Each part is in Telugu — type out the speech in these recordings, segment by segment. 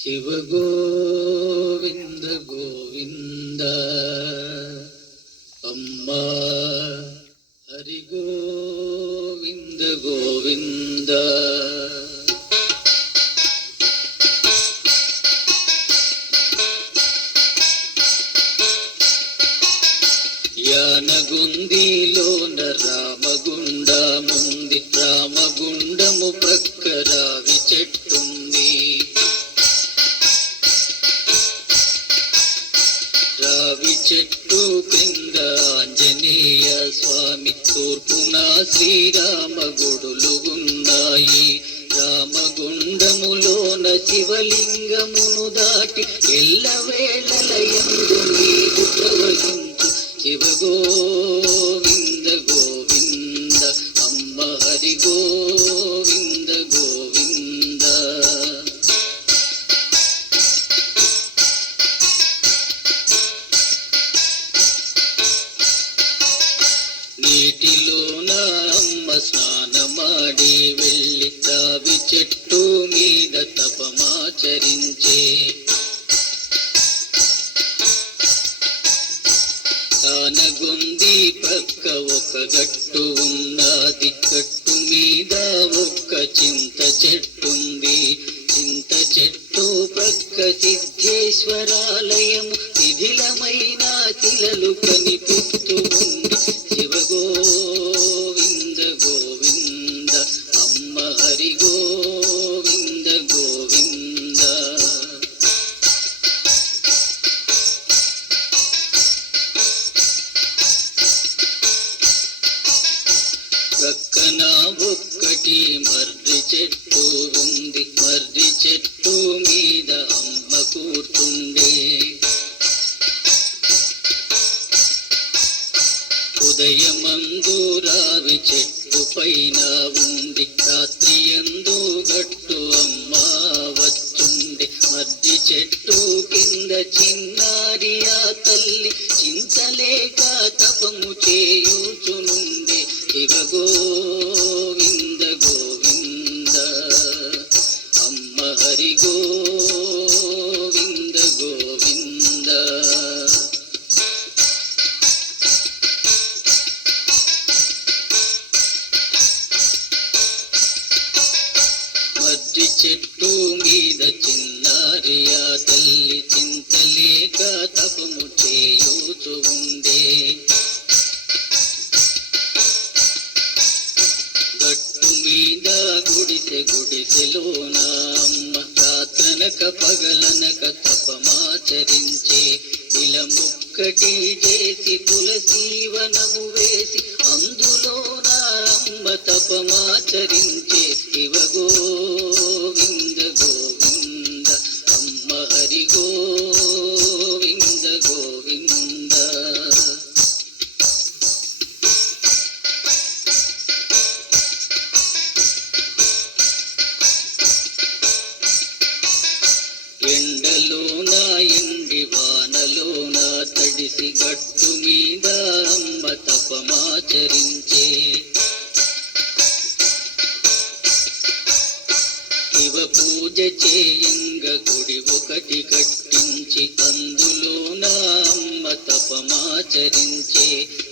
శివ గోవింద గోవింద అమ్మా హరి గోవింద గోవింద. యానగుందిలోన రామగుండముంది, రామగుండము ప్రక్క రావి చెట్టుంది. రావి చెట్టు క్రింద ఆంజనేయ స్వామి, తూర్పున శ్రీరామ గుడులు ఉన్నాయి. రామగుండములోన శివలింగమును దాటి ఎల్లవేళలయందు నీరు ప్రవహించు. శివ గోవింద గోవింద అమ్మ హరి గోవింద గోవింద. నీటిలోన అమ్మ స్నానమాడి వెళ్ళి రావి చెట్టు మీద తపమాచరించే. ఆనగుంది పక్క ఒక గట్టు ఉన్నది, గట్టు మీద ఒక్క చింత చెట్టుంది. చింత చెట్టు ప్రక్క సిద్ధేశ్వరాలయము, శిథిలమైన శిలలు కనిపిస్తూ ఉంది. శివ గోవింద గోవింద అమ్మ హరి గోవింద గోవింద. ప్రక్కన ఒక్కటి మర్రి చెట్టు ఉంది, మర్రి చెట్టు మీద అమ్మ కూర్చుండే. ఉదయమందు రావి చెట్టు పైన ఉంది, రాత్రి యందు గట్టు అమ్మ వచ్చుండే. మర్రి చెట్టు కింద చిన్నారి ఆ తల్లి చింతలేక తపము చేయుచునుండే. శివ గోవింద గోవింద అమ్మ హరి గోవింద గోవింద. మర్రి చెట్టు మీద చిన్నారి ఆ తల్లి చింతలేక తపము చేయుచు ఉండే. గట్టు మీద గుడిసె, గుడిసెలోన అమ్మ రాత్రనక పగలనక తపమాచరించే. ఇలముక్కటి చేసి తులసీవనము వేసి అందులోన అమ్మ తపమాచరించే. శివ గోవింద గోవింద అమ్మ హరి గోవింద గోవింద. ఎండలోన ఎండి వానలోన తడిసి గట్టు మీద అమ్మ తపమాచరించే. శివ పూజ చేయంగ గుడి ఒకటి కట్టించి అందులోన అమ్మ తపమాచరించే.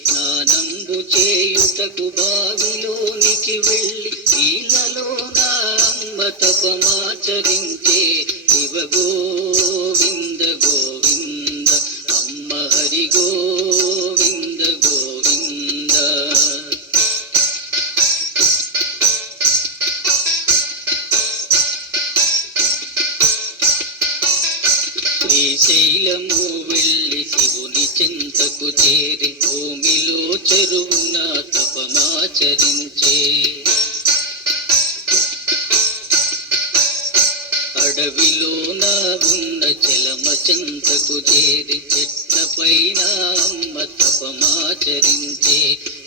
స్నానంబు చేయుటకు బావిలోనికి వెళ్ళి నీళ్ళలోన అమ్మ తపమాచరించే. శివ గోవింద గోవింద అమ్మ హరి గోవింద గోవింద. శ్రీశైలము వెళ్ళి శివుని చింతకు చేరి భూమిలో చెరువున తపమాచరించే. అడవిలోన ఉన్న చెలమ చెంతకు చేరి చెట్ల పైన అమ్మ తపమాచరించే.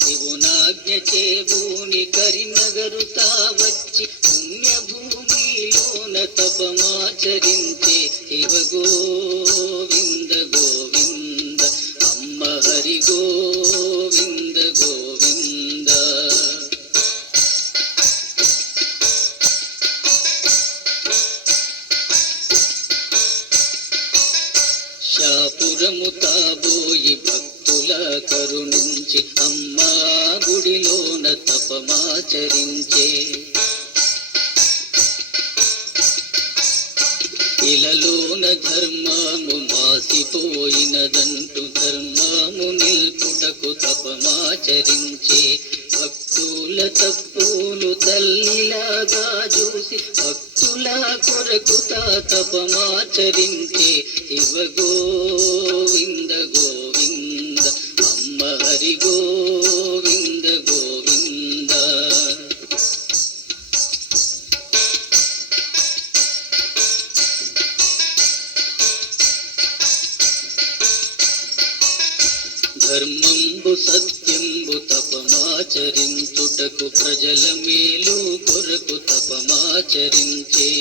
శివునాజ్ఞ చేబూని కరినగరు తావచ్చి పుణ్యభూమిలోన తపమాచరించే. శివ గోవింద గోవింద అమ్మ హరి గోవింద గోవింద. కష్టము తాబోయి భక్తుల కరుణించి అమ్మా గుడిలోన తపమాచరించే. ఇలలోన ధర్మము మాసిపోయినదంటూ ధర్మము నిల్పుటకు తపమాచరించే. భక్తుల తప్పులు తల్లిలాగా చూసి భక్తుల కొరకు తపమాచరించే. శివ గోవింద గోవింద అమ్మ హరి గోవింద గోవింద. ధర్మంబు సత్యంబు తపమాచరించుటకు ప్రజల మేలు కొరకు తపమాచరించే.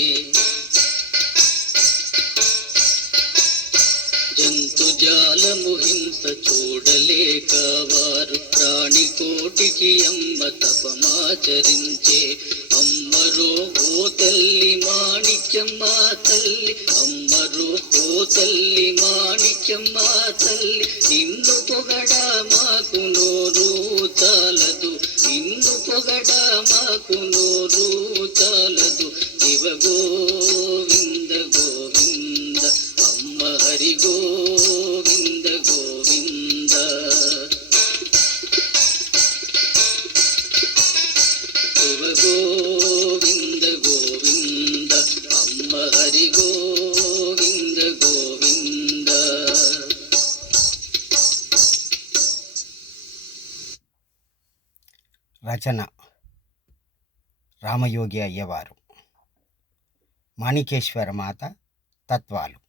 జంతుజాలము హింస చూడలేక వారు ప్రాణికోటికి అమ్మ తపమాచరించే. అమ్మరో ఓ తల్లి మాణిక్యమ్మ తల్లి, అమ్మరో ఓ తల్లి మాణిక్యమ్మ తల్లి. నిన్ను పొగడా మాకు నోరు చాలదు, నిన్ను పొగడా మాకు నోరు చాలదు. శివ గోవింద గోవింద అమ్మ హరి గోవింద గోవింద. శివ గోవింద గోవింద అమ్మ హరి గోవింద గోవింద. రచన రామయోగి అయ్యవారు. మాణికేశ్వర మాత తత్వాలు.